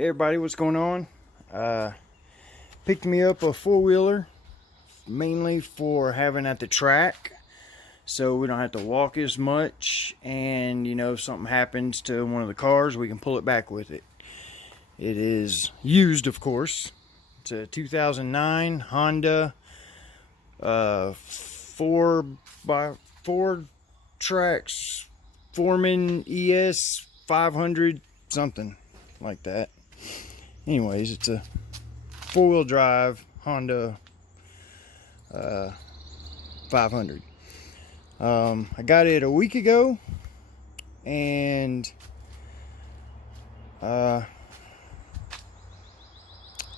Hey everybody, what's going on? Picked me up a four-wheeler mainly for having at the track so we don't have to walk as much, and you know, if something happens to one of the cars we can pull it back with it. It is used, of course. It's a 2009 Honda 4x4 tracks Foreman ES 500 something like that. Anyways, it's a four-wheel drive Honda 500. I got it a week ago, and I've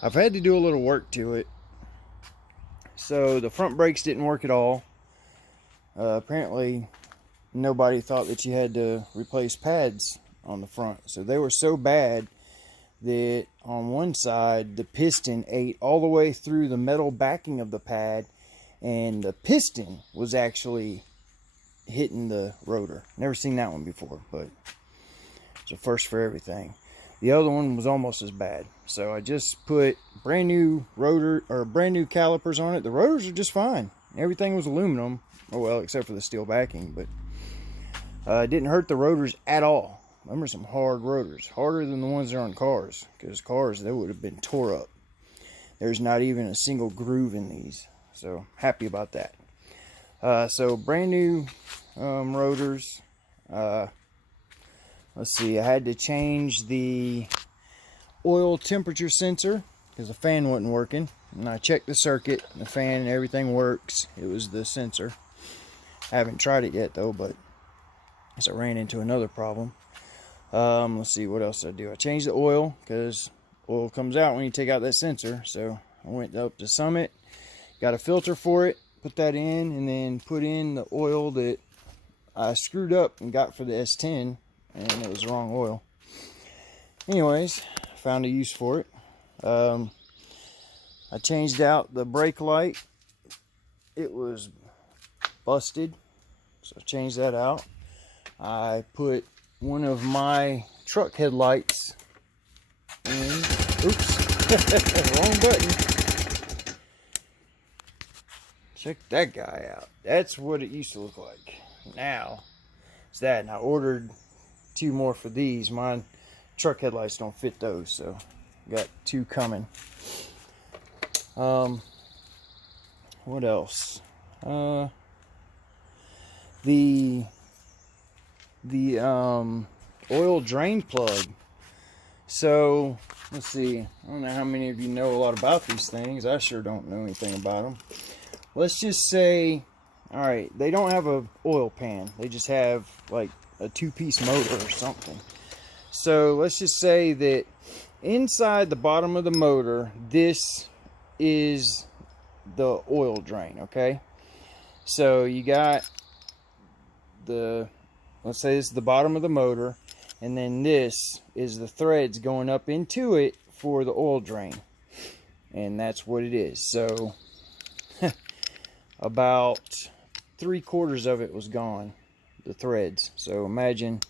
had to do a little work to it. So the front brakes didn't work at all. Apparently nobody thought that you had to replace pads on the front, so they were so bad that on one side the piston ate all the way through the metal backing of the pad, and the piston was actually hitting the rotor. Never seen that one before, but it's a first for everything. The other one was almost as bad, so I just put brand new rotor or brand new calipers on it. The rotors are just fine. Everything was aluminum, oh well, except for the steel backing, but it didn't hurt the rotors at all. Remember, some hard rotors, harder than the ones that are on cars, because cars, they would have been tore up. There's not even a single groove in these, so happy about that. So brand new rotors. Let's see, I had to change the oil temperature sensor because the fan wasn't working, and I checked the circuit, the fan and everything works. It was the sensor. I haven't tried it yet though, but I ran into another problem. Let's see, what else did I do? I changed the oil because oil comes out when you take out that sensor. So I went up to Summit, got a filter for it, put that in, and then put in the oil that I screwed up and got for the S10, and it was the wrong oil. Anyways, found a use for it. I changed out the brake light. It was busted, so I changed that out. I put one of my truck headlights in. Oops, wrong button. Check that guy out. That's what it used to look like. Now it's that, and I ordered 2 more for these. My truck headlights don't fit those, so got 2 coming. What else? The oil drain plug. So let's see, I don't know how many of you know a lot about these things. I sure don't know anything about them. Let's just say, all right, they don't have a oil pan, they just have like a 2-piece motor or something. So let's just say that inside the bottom of the motor, this is the oil drain. Okay, so you got the, let's say this is the bottom of the motor, and then this is the threads going up into it for the oil drain, and that's what it is. So about 3/4 of it was gone, the threads. So imagine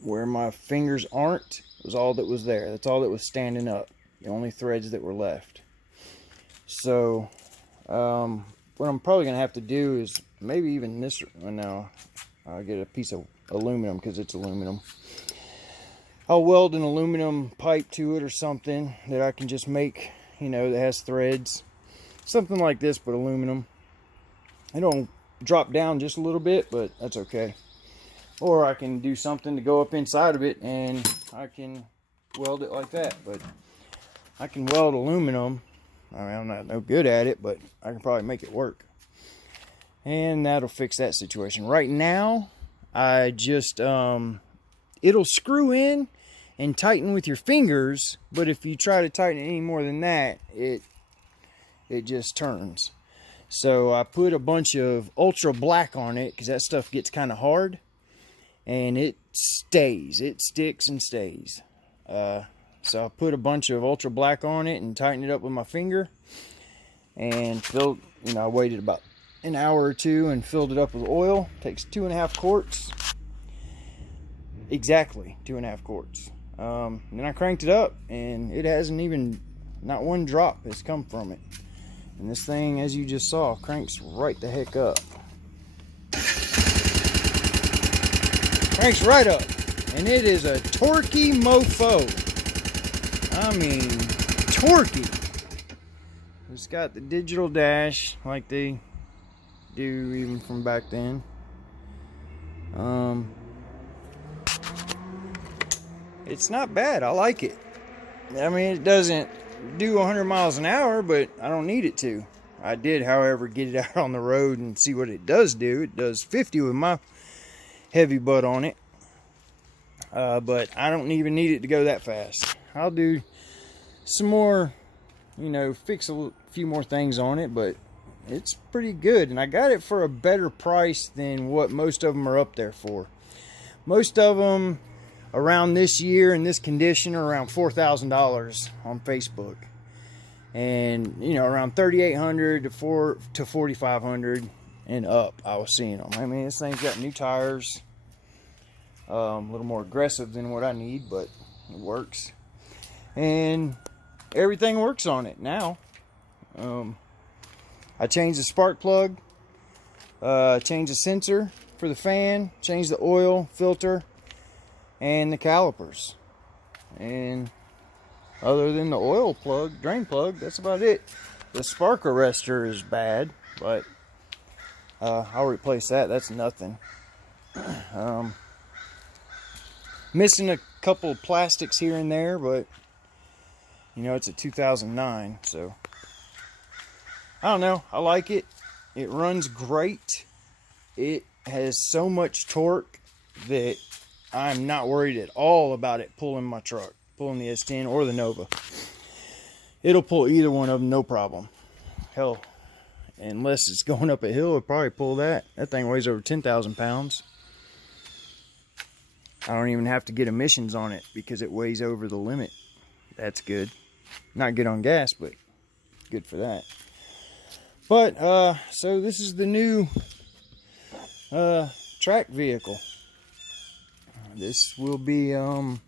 where my fingers aren't was all that was there. That's all that was standing up, the only threads that were left. So what I'm probably gonna have to do is maybe even this, no, I'll get a piece of aluminum because it's aluminum. I'll weld an aluminum pipe to it or something that I can just make, you know, that has threads, something like this, but aluminum. It'll drop down just a little bit, but that's okay. Or I can do something to go up inside of it and I can weld it like that. But I can weld aluminum. I mean, I'm not no good at it, but I can probably make it work. And that'll fix that situation. Right now, I just, it'll screw in and tighten with your fingers, but if you try to tighten it any more than that, it just turns. So I put a bunch of ultra black on it because that stuff gets kind of hard, and it stays. It sticks and stays. So I put a bunch of ultra black on it and tightened it up with my finger, and filled, you know, I waited about an hour or 2 and filled it up with oil. Takes 2.5 quarts. Exactly 2.5 quarts. Then I cranked it up, and it hasn't even, not one drop has come from it. And this thing, as you just saw, cranks right the heck up. Cranks right up. And it is a torquey mofo. I mean, torquey. It's got the digital dash like they do even from back then. It's not bad. I like it. I mean, it doesn't do 100 miles an hour, but I don't need it to. I did, however, get it out on the road and see what it does do. It does 50 with my heavy butt on it. But I don't even need it to go that fast. I'll do some more, you know, fix a few more things on it, but it's pretty good. And I got it for a better price than what most of them are up there for. Most of them around this year in this condition are around $4,000 on Facebook. And, you know, around $3,800 to $4,500 and up, I was seeing them. I mean, this thing's got new tires. A little more aggressive than what I need, but it works. And everything works on it now. I changed the spark plug, changed the sensor for the fan, changed the oil filter, and the calipers. And other than the oil plug, drain plug, that's about it. The spark arrestor is bad, but I'll replace that. That's nothing. Missing a couple of plastics here and there, but you know, it's a 2009, so I don't know. I like it. It runs great. It has so much torque that I'm not worried at all about it pulling my truck, pulling the S10 or the Nova. It'll pull either one of them, no problem. Hell, unless it's going up a hill, it'll probably pull that. That thing weighs over 10,000 pounds. I don't even have to get emissions on it because it weighs over the limit. That's good. Not good on gas, but good for that. But, so this is the new track vehicle. This will be, and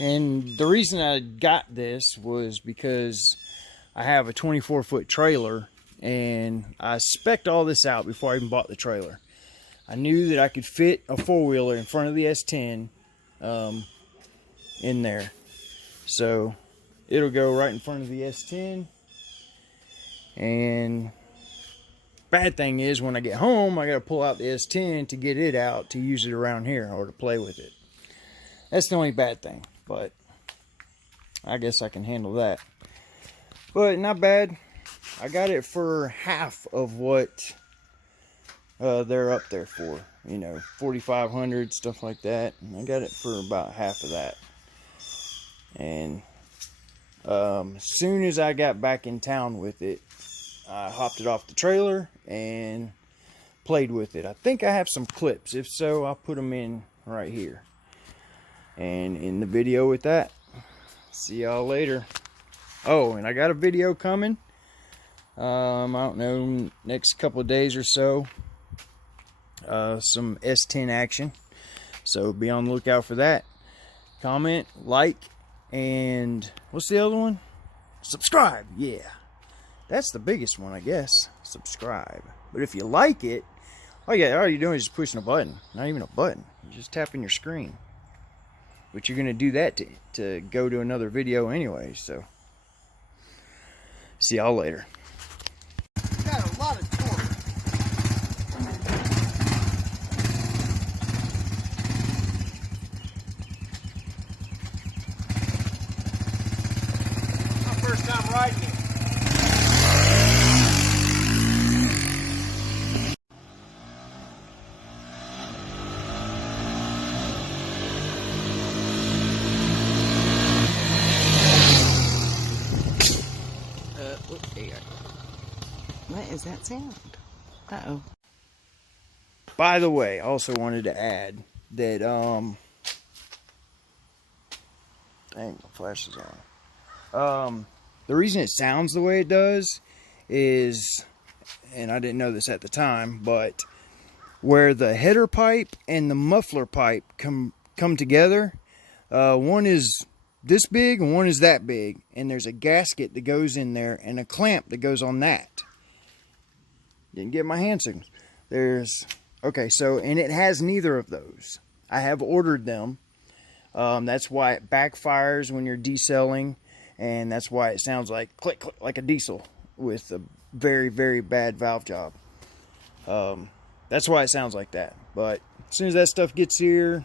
the reason I got this was because I have a 24-foot trailer, and I spec'd all this out before I even bought the trailer. I knew that I could fit a four-wheeler in front of the S10 in there. So it'll go right in front of the S10. And bad thing is, when I get home, I got to pull out the S10 to get it out to use it around here or to play with it. That's the only bad thing, but I guess I can handle that. But not bad. I got it for half of what they're up there for, you know, 4,500, stuff like that. And I got it for about half of that. And as soon as I got back in town with it, I hopped it off the trailer and played with it. I think I have some clips. If so, I'll put them in right here and in the video with that. See y'all later. Oh, and I got a video coming. I don't know, next couple of days or so. Some S10 action, so be on the lookout for that. Comment, like, and what's the other one? Subscribe. Yeah, that's the biggest one, I guess. Subscribe. But if you like it, all you're doing is just pushing a button. Not even a button, you're just tapping your screen, but you're gonna do that to go to another video anyway. So see y'all later. Got a lot of torque. First time riding it. What is that sound? Uh-oh. By the way, I also wanted to add that, dang, the flash is on. The reason it sounds the way it does is, and I didn't know this at the time, but where the header pipe and the muffler pipe come together, One is this big and one is that big, and there's a gasket that goes in there and a clamp that goes on that. Didn't get my hand signals. Okay, so, and it has neither of those. I have ordered them. That's why it backfires when you're decelling, and that's why it sounds like click, click, like a diesel with a very, very bad valve job. That's why it sounds like that. But as soon as that stuff gets here,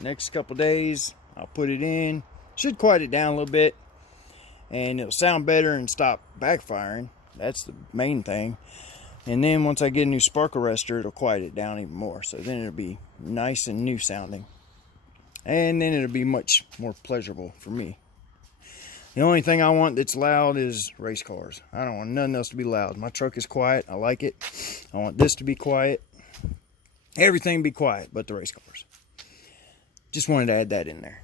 next couple days, I'll put it in. Should quiet it down a little bit, and it'll sound better and stop backfiring. That's the main thing. And then once I get a new spark arrestor, it'll quiet it down even more. So then it'll be nice and new sounding. And then it'll be much more pleasurable for me. The only thing I want that's loud is race cars. I don't want nothing else to be loud. My truck is quiet. I like it. I want this to be quiet. Everything be quiet but the race cars. Just wanted to add that in there.